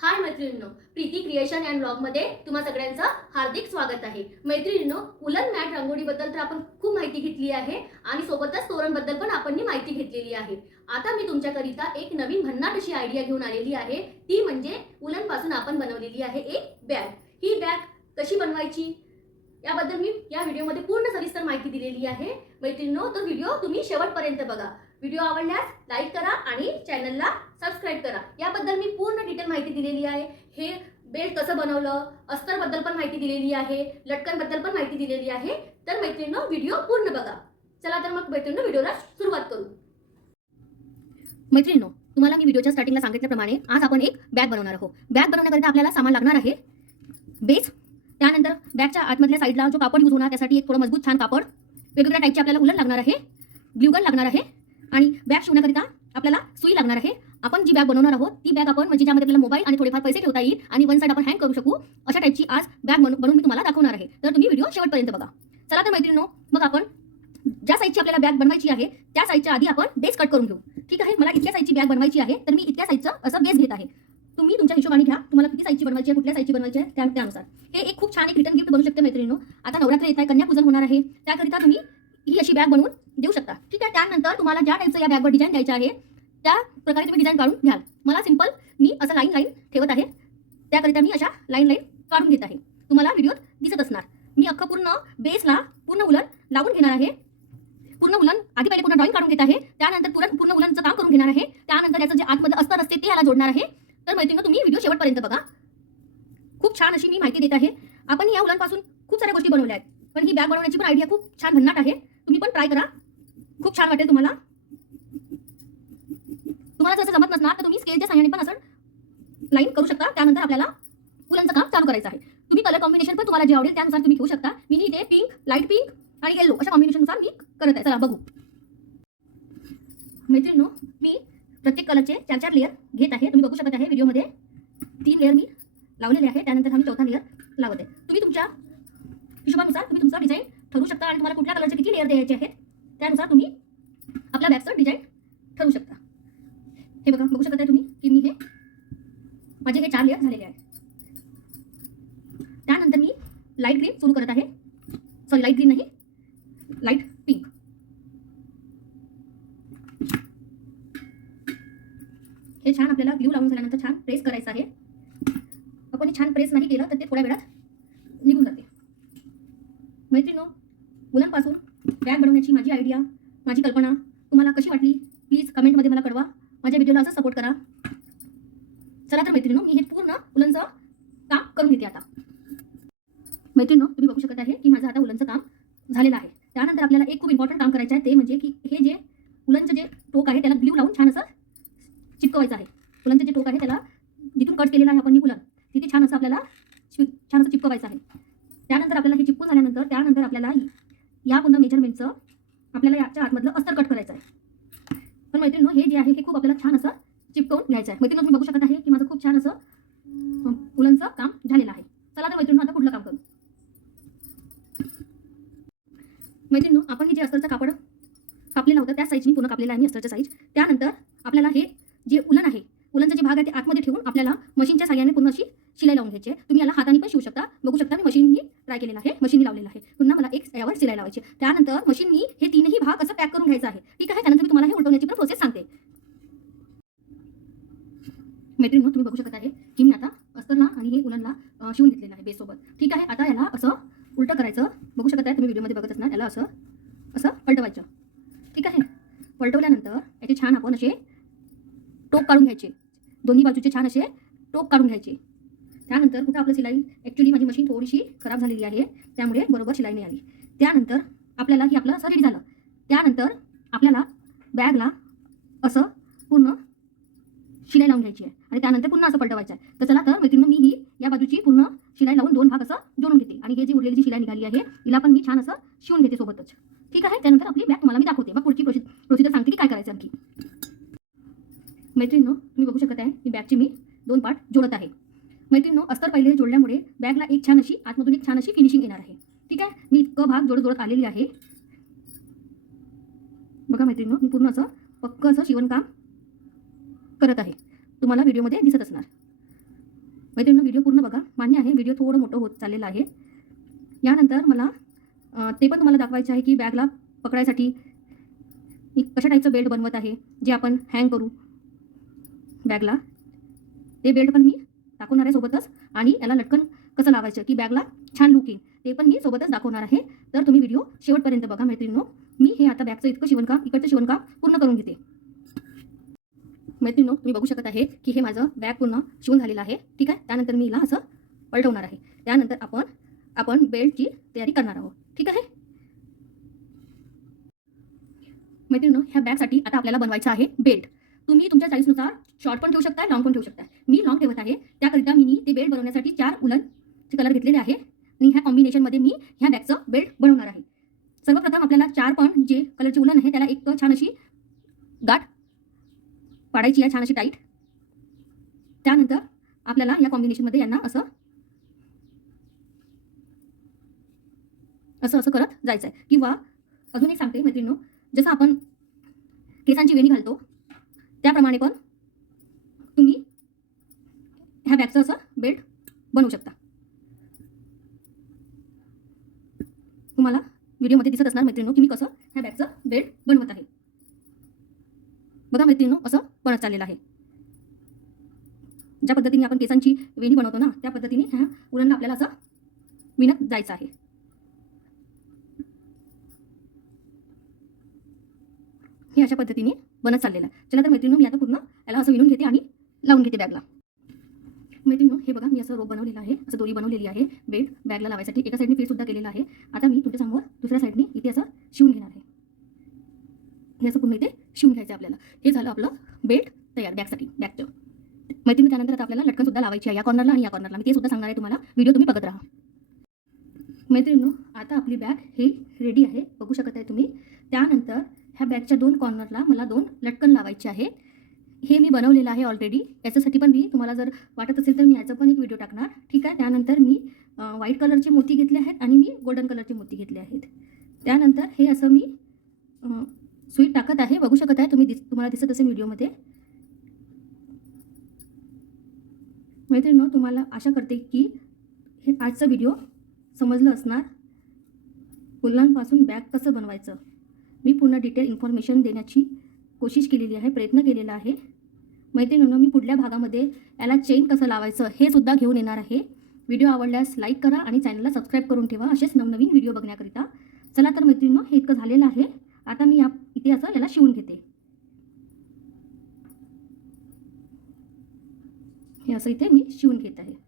हाय मैत्रिणींनो Preeti creation and ब्लॉगमध्ये तुम्हा सगळ्यांचं हार्दिक स्वागत आहे. मैत्रिणींनो उलन मॅट रांगोळीबद्दल तर आपण खूप माहिती घेतली आहे आणि सोबतच तोरणबद्दल पण आपण माहिती घेतलेली आहे. आता मी तुमच्याकरिता एक नवीन भन्नाट अशी आयडिया घेऊन आलेली आहे. ती म्हणजे उलनपासून आपण बनवलेली आहे एक बॅग ही बॅग कशी बनवायची? याबद्दल मी या व्हिडिओमध्ये पूर्ण सविस्तर माहिती दिलेली आहे. मैत्रिणींनो तो व्हिडिओ तुम्ही शेवटपर्यंत बघा. व्हिडिओ आवडल्यास लाईक करा आणि चॅनलला सबस्क्राईब करा. याबद्दल मी पूर्ण डिटेल माहिती दिलेली आहे. हे बेल्ट कसं बनवलं अस्तरबद्दल पण माहिती दिलेली आहे लटकनबद्दल पण माहिती दिलेली आहे. तर मैत्रिणीनं व्हिडिओ पूर्ण बघा. चला तर मग मैत्रिणीनं व्हिडिओला सुरुवात करू. मैत्रिणीनो तुम्हाला मी व्हिडिओच्या स्टार्टिंगला सांगितल्याप्रमाणे आज आपण एक बॅग बनवणार आहोत. बॅग बनवण्याकरिता आपल्याला सामान लागणार आहे. बेस त्यानंतर बॅगच्या आतमधल्या साईडला जो कापड यूज होणार त्यासाठी एक थोडं मजबूत छान कापड. वेगवेगळ्या टाईपचे आपल्याला उलट लागणार आहे. ग्ल्युगन लागणार आहे. आणि बॅग शिवण्याकरिता आपल्याला सुई लागणार आहे. आपण जी बॅग बनवणार आहोत ती बॅग आपण म्हणजे ज्यामध्ये आपल्याला मोबाईल आणि थोडेफार पैसे ठेवता येईल आणि वन साईड आपण हँग करू शकू अशा टाईपची आज बॅग बनवून बनवून मी तुम्हाला दाखवणार आहे. तर तुम्ही व्हिडिओ शेवटपर्यंत बघा. चला तर मैत्रिणीनो मग आपण ज्या साईजची आपल्याला बॅग बनवायची आहे त्या साईजच्या आधी आपण बेस कट करून घेऊ. ठीक आहे? मला इतक्या साईजची बॅग बनवायची आहे तर मी इतक्या साईजचं असं बेस घेत आहे. तुम्ही तुमच्या हिशोबाने घ्या तुम्हाला किती साईजची बनवायची आहे कुठल्या साईजची बनवायची आहे त्या त्यानुसार. हे एक खूप छान एक रिटर्न गिफ्ट बनू शकते मैत्रिणीनो. आता नवरात्र येत आहे कन्यापूजन होणार आहे. त्याकरिता तुम्ही ही अशी बॅग बनवून देऊ शकता. ठीक आहे? त्यानंतर तुम्हाला ज्या टाईपचं या बॅगवर डिझाईन द्यायचं आहे त्या प्रकारे तुम्ही डिझाईन काढून घ्याल. मला सिंपल मी असं लाईन लाईन ठेवत आहे. त्याकरिता मी अशा लाईन लाईन काढून घेत आहे. तुम्हाला व्हिडिओत दिसत असणार. मी अख्खं पूर्ण बेसला पूर्ण उलन लावून घेणार आहे. पूर्ण उलन आधी पहिले पूर्ण ड्रॉईंग काढून घेत आहे. त्यानंतर पूर्ण पूर्ण उलनचं काम करून घेणार आहे. त्यानंतर याचं जे आतमध्ये अस्तर असते ते याला जोडणार आहे. तर मैत्रिणी तुम्ही व्हिडिओ शेवटपर्यंत बघा. खूप छान अशी मी माहिती देत आहे. आपण या उलनपासून खूप साऱ्या गोष्टी बनवल्या आहेत. पण ही बॅग बनवण्याची पण आयडिया खूप छान भन्नाट आहे. तुम्ही पण ट्राय करा. खूप छान वाटेल तुम्हाला. तुम्हाला जर असं जमत नसणार तर तुम्ही स्केलच्या सहाय्याने पण असं लाईन करू शकता. त्यानंतर आपल्याला फुलांचं काम चालू करायचं आहे. तुम्ही कलर कॉम्बिनेशन पण तुम्हाला जे आवडेल त्यानुसार तुम्ही घेऊ शकता. मी इथे पिंक लाइट पिंक आणि येलो अशा कॉम्बिनेशननुसार मी करत आहे. चला बघू. मैत्रिणीनो मी प्रत्येक कलरचे चार चार लेअर घेत आहे. तुम्ही बघू शकत आहे व्हिडिओमध्ये. तीन लेअर मी लावलेले आहे. त्यानंतर आम्ही चौथा लेअर लावत आहे. तुम्ही तुमच्या हिशोबानुसार तुम्ही तुमचा डिझाईन ठरवू शकता आणि तुम्हाला कुठल्या कलरचे किती लेअर द्यायचे आहेत त्यानुसार तुम्ही आपल्या बॅगचं डिझाईन ठरवू शकता. हे बघा बघू शकता तुम्ही की मी हे माझे हे चार लेअर झालेले आहेत. त्यानंतर मी लाइट ग्रीन सुरू करत आहे. सॉरी लाइट ग्रीन नाही लाइट पिंक हे छान आपल्याला ग्ल्यू लावून झाल्यानंतर छान प्रेस करायचं आहे. आपण हे छान प्रेस नाही केलं तर ते थोड्या वेळात निघून जाते. मैत्रिणी मुलांपासून बॅग बनवण्याची माझी आयडिया माझी कल्पना. तुम्हाला कशी वाटली? प्लीज कमेंटमध्ये मला कळवा. माझ्या व्हिडिओला असं सपोर्ट करा. चला तर मैत्रिणो मी हे पूर्ण मुलांचं काम करून घेते आता. मैत्रिणो तुम्ही बघू शकत आहे की माझं आता उलनचं काम झालेलं आहे. त्यानंतर आपल्याला एक खूप इम्पॉर्टंट काम करायचं आहे ते म्हणजे की हे जे उलनचं जे टोक आहे त्याला ग्ल्यू लावून छान असं चिपकवायचं आहे. उलनचं जे टोक आहे त्याला जिथून कट केलेलं आहे आपण उलन तिथे छान असं आपल्याला छान असं चिपकवायचं आहे. त्यानंतर आपल्याला हे चिपकून झाल्यानंतर त्यानंतर आपल्याला या पुन्हा मेजरमेंटचं आपल्याला याच्या आतमधलं अस्तर कट करायचं आहे. पण मैत्रिणी हे जे आहे हे खूप आपल्याला छान असं चिपकवून घ्यायचं आहे. मैत्रिणी तुम्ही बघू शकत आहे की माझं खूप छान असं अं, काम झालेलं आहे. चला तर मैत्रिणी आता पुढलं काम करू. मैत्रिणी आपण हे जे अस्तरचं कापड कापलेलं होतं त्या साईजनी पूर्ण कापलेलं आहे मी अस्तरच्या साईज त्यानंतर आपल्याला हे जे उलन आहे उलनचा जे भाग आहे ते आतमध्ये ठेवून आपल्याला मशीनच्या साह्याने पूर्ण अशी शिलाई लावून घ्यायची आहे. तुम्ही याला हाताने पण शिवू शकता बघू शकता मी मशीननी ट्राय केलेला आहे. मशीननी लावलेला आहे. पुन्हा मला एक यावर शिलाई लावायची त्यानंतर मशीननी हे तीनही भाग असं पॅक करून घ्यायचं आहे. ठीक आहे? त्यानंतर मी तुम्हाला हे उलटवण्याची पण प्रोसेस सांगते. मैत्रिणी तुम्ही बघू शकत आहे की मी आता अस्तरला आणि हे उलनला शिवून घेतलेलं आहे बेसोबत ठीक आहे? आता याला असं उलटं करायचं. बघू शकत आहे? तुम्ही व्हिडिओमध्ये बघत असणार. याला असं असं पलटवायचं. ठीक आहे? पलटवल्यानंतर याचे छान आपण असे टोक काढून घ्यायचे. दोन्ही बाजूचे छान असे टोक काढून घ्यायचे. त्यानंतर कुठं आपलं शिलाई? ॲक्च्युली माझी मशीन थोडीशी खराब झालेली आहे. त्यामुळे बरोबर शिलाई नाही आली. त्यानंतर आपल्याला ही आपलं असं रेडी झालं. त्यानंतर आपल्याला बॅगला असं पूर्ण शिलाई लावून घ्यायची आहे. आणि त्यानंतर पुन्हा असं पलटवायचं आहे. तर चला तर मैत्रिणी मी ही या बाजूची पूर्ण शिलाई लावून दोन भाग असं जोडून घेते. आणि हे जी उरलेली जी शिलाई निघाली आहे हिला पण मी छान असं शिवून घेते सोबतच. ठीक आहे? त्यानंतर आपली बॅग तुम्हाला मी दाखवते. मग पुढची प्रोसि प्रोसिजर सांगते की काय करायचं आणखी. मैत्रिणी तुम्ही बघू शकत आहे की बॅगची मी दोन पार्ट जोडत आहे. मैत्रिणीनो अस्तर पहिले जोडल्यामुळे बॅगला एक छान अशी आतमधून एक छान अशी फिनिशिंग येणार आहे. ठीक आहे? मी इतकं भाग जोडत जोडत आलेली आहे. बघा मैत्रिणीनो मी पूर्ण असं पक्क असं शिवणकाम करत आहे. तुम्हाला व्हिडिओमध्ये दिसत असणार. मैत्रिणी व्हिडिओ पूर्ण बघा. मान्य आहे व्हिडिओ थोडं मोठं होत चाललेलं आहे. यानंतर मला ते पण तुम्हाला दाखवायचे आहे की बॅगला पकडायसाठी मी कशा टाईपचं बेल्ट बनवत आहे जे आपण हँग करू बॅगला. ते बेल्ट पण मी दाखवणार आहे सोबतच. आणि याला लटकन कसं लावायचं? की बॅगला छान लुक येईल. ते पण मी सोबतच दाखवणार आहे. तर तुम्ही व्हिडिओ शेवटपर्यंत बघा मैत्रिणीनो. मी हे आता बॅगचं इतकं शिवणकाम इकडचं शिवणकाम पूर्ण करून घेते. मैत्रिणीनो तुम्ही बघू शकत आहे की हे माझं बॅग पूर्ण शिवून झालेलं आहे. ठीक आहे? त्यानंतर मी हिला असं पलटवणार आहे. त्यानंतर आपण आपण बेल्टची तयारी करणार आहोत. ठीक आहे? मैत्रिणीनो ह्या बॅगसाठी आता आपल्याला बनवायचं आहे बेल्ट तुम्ही तुमच्या साईजनुसार शॉर्ट पण ठेवू शकता लॉंग पण ठेवू शकता. मी लॉंग ठेवत आहे. त्याकरिता मी ते बेल्ट बनवण्यासाठी चार उलनचे कलर घेतलेले आहे आणि ह्या कॉम्बिनेशनमध्ये मी ह्या बॅगचं बेल्ट बनवणार आहे. सर्वप्रथम आपल्याला चार पण जे कलरचे उलन आहे त्याला एक छान अशी गाठ पाडायची आहे छान अशी टाईट त्यानंतर आपल्याला या कॉम्बिनेशनमध्ये यांना असं असं असं करत जायचं आहे किंवा अजून एक सांगते मैत्रिणीनो जसं आपण केसांची वेणी घालतो त्याप्रमाणे पण तुम्ही ह्या बॅगचं असं बेल्ट बनवू शकता. तुम्हाला व्हिडिओमध्ये दिसत असणार मैत्रिणीनो की मी कसं ह्या बॅगचं बेल्ट बनवत आहे. बघा मैत्रिणीनो असं बनत चाललेलं आहे. ज्या पद्धतीने आपण केसांची वेणी बनवतो ना त्या पद्धतीने ह्या उरणला आपल्याला असं विणत जायचं आहे. हे अशा पद्धतीने बनत चाललेलं आहे. चला तर मैत्रिणीनो मी आता पूर्ण याला असं विणून घेते आणि लावून घेते बॅगला मैत्रिणीनो हे बघा मी असं रोप बनवलेलं आहे असं दोरी बनवलेली आहे बेल्ट बॅगला लावायसाठी. एका साईडने फिट सुद्धा केलेला आहे. आता मी तुमच्यासमोर दुसऱ्या साईडने इथे असं शिवून घेणार आहे. हे असं पूर्ण इथे शिवून घ्यायचं आहे आपल्याला. हे झालं आपलं बेल्ट तयार बॅगसाठी बॅगचं मैत्रिणी त्यानंतर आता आपल्याला लटकन सुद्धा लावायची आहे. या कॉर्नरला आणि या कॉर्नरला मी ते सुद्धा सांगणार आहे तुम्हाला. व्हिडिओ तुम्ही बघत राहा. मैत्रिणीनो आता आपली बॅग ही रेडी आहे. बघू शकत आहे तुम्ही. त्यानंतर ह्या बॅगच्या दोन कॉर्नरला मला दोन लटकन लावायचे आहे हे मी बनवलेलं आहे ऑलरेडी याच्यासाठी पण मी तुम्हाला जर वाटत असेल तर मी याचा पण एक व्हिडिओ टाकणार. ठीक आहे? त्यानंतर मी व्हाईट कलरचे मोती घेतले आहेत आणि मी गोल्डन कलरचे मोती घेतले आहेत. त्यानंतर हे असं मी स्वीट टाकत आहे. बघू शकत आहे तुम्ही दिस तुम्हाला दिसत असेल व्हिडिओमध्ये मैत्रिणीनो तुम्हाला आशा करते की हे आजचा व्हिडिओ समजलं असणार. फुलांपासून बॅग कसं बनवायचं? मी पूर्ण डिटेल इन्फॉर्मेशन देण्याची कोशिश केलेली आहे प्रयत्न केलेला आहे. मैत्रिणींनो मी पुढल्या भागामध्ये याला चेन कसं लावायचं हे सुद्धा घेऊन येणार आहे. व्हिडिओ आवडल्यास लाईक करा आणि चॅनलला सबस्क्राईब करून ठेवा. असेच नवनवीन व्हिडिओ बघण्याकरिता. चला तर मैत्रिणींनो हे इतकं झालेलं आहे. आता मी या इथे असं याला शिवून घेते. हे असं इथे मी शिवून घेत आहे.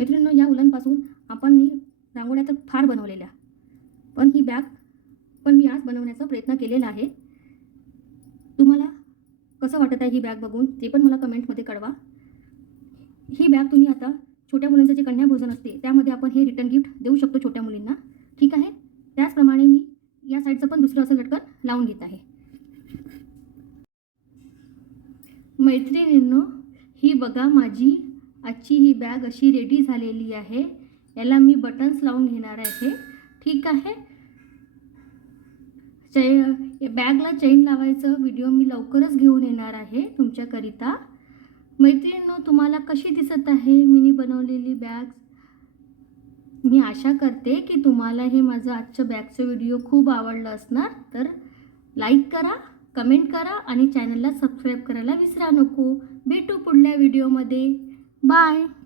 मित्रांनो या उलनपासून आपण मी रांगोळ्या तर फार बनवलेल्या. पण ही बॅग पण मी आज बनवण्याचा प्रयत्न केलेला आहे. तुम्हाला कसं वाटत आहे ही बॅग बघून? ते पण मला कमेंटमध्ये कळवा. ही बॅग तुम्ही आता छोट्या मुलांचं जे कन्या भोजन असते त्यामध्ये आपण हे रिटर्न गिफ्ट देऊ शकतो छोट्या मुलींना. ठीक आहे? त्याचप्रमाणे मी या साईडचं पण दुसरं असं लटकन लावून घेत आहे. मैत्रिणींनो ही बघा माझी आजची ही बॅग अशी रेडी झालेली आहे. याला मी बटन्स लावून घेणार आहे ठीक आहे? चै बॅगला चैन लावायचं व्हिडिओ मी लवकरच घेऊन येणार आहे तुमच्याकरिता. मैत्रिणींनो तुम्हाला कशी दिसत आहे मीनी बनवलेली बॅग मी आशा करते की तुम्हाला हे माझं आजचं बॅगचं व्हिडिओ खूप आवडलं असणार. तर लाईक करा कमेंट करा आणि चॅनलला सबस्क्राईब करायला विसरा नको. भेटू पुढल्या व्हिडिओमध्ये Bye.